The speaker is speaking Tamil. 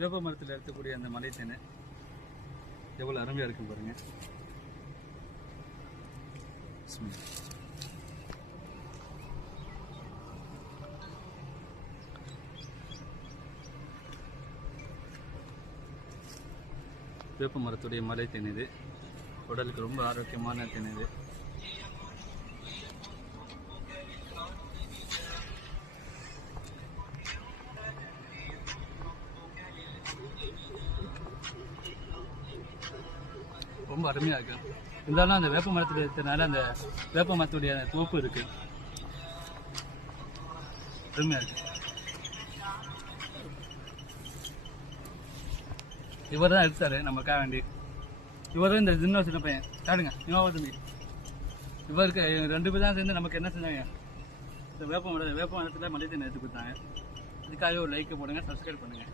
வேப்ப மரத்தில் இருக்கக்கூடிய அந்த மலை தேனை எவ்வளோ அருமையாக இருக்கும் பாருங்க. வேப்ப மரத்துடைய மலை தேன் இது. உடலுக்கு ரொம்ப ஆரோக்கியமான தேன் இது. ரொம்ப அருமையாக இருக்கு. இருந்தாலும் அந்த வேப்ப மரத்தில் இருக்கிறதுனால அந்த வேப்ப மரத்துடைய தோப்பு இருக்கு, அருமையாக இருக்கு. இவர் தான் எடுத்தாரு நமக்காக வேண்டி. இவரும் இந்த சின்ன சின்ன பையன் காடுங்க இவன் தம்பி. இவருக்கு 2 பேர் தான் சேர்ந்து நமக்கு என்ன செஞ்சாங்க, இந்த வேப்ப மரத்தில் மலை தேன் எடுத்து கொடுத்தாங்க. இதுக்காக ஒரு லைக் போடுங்க, சப்ஸ்கிரைப் பண்ணுங்க.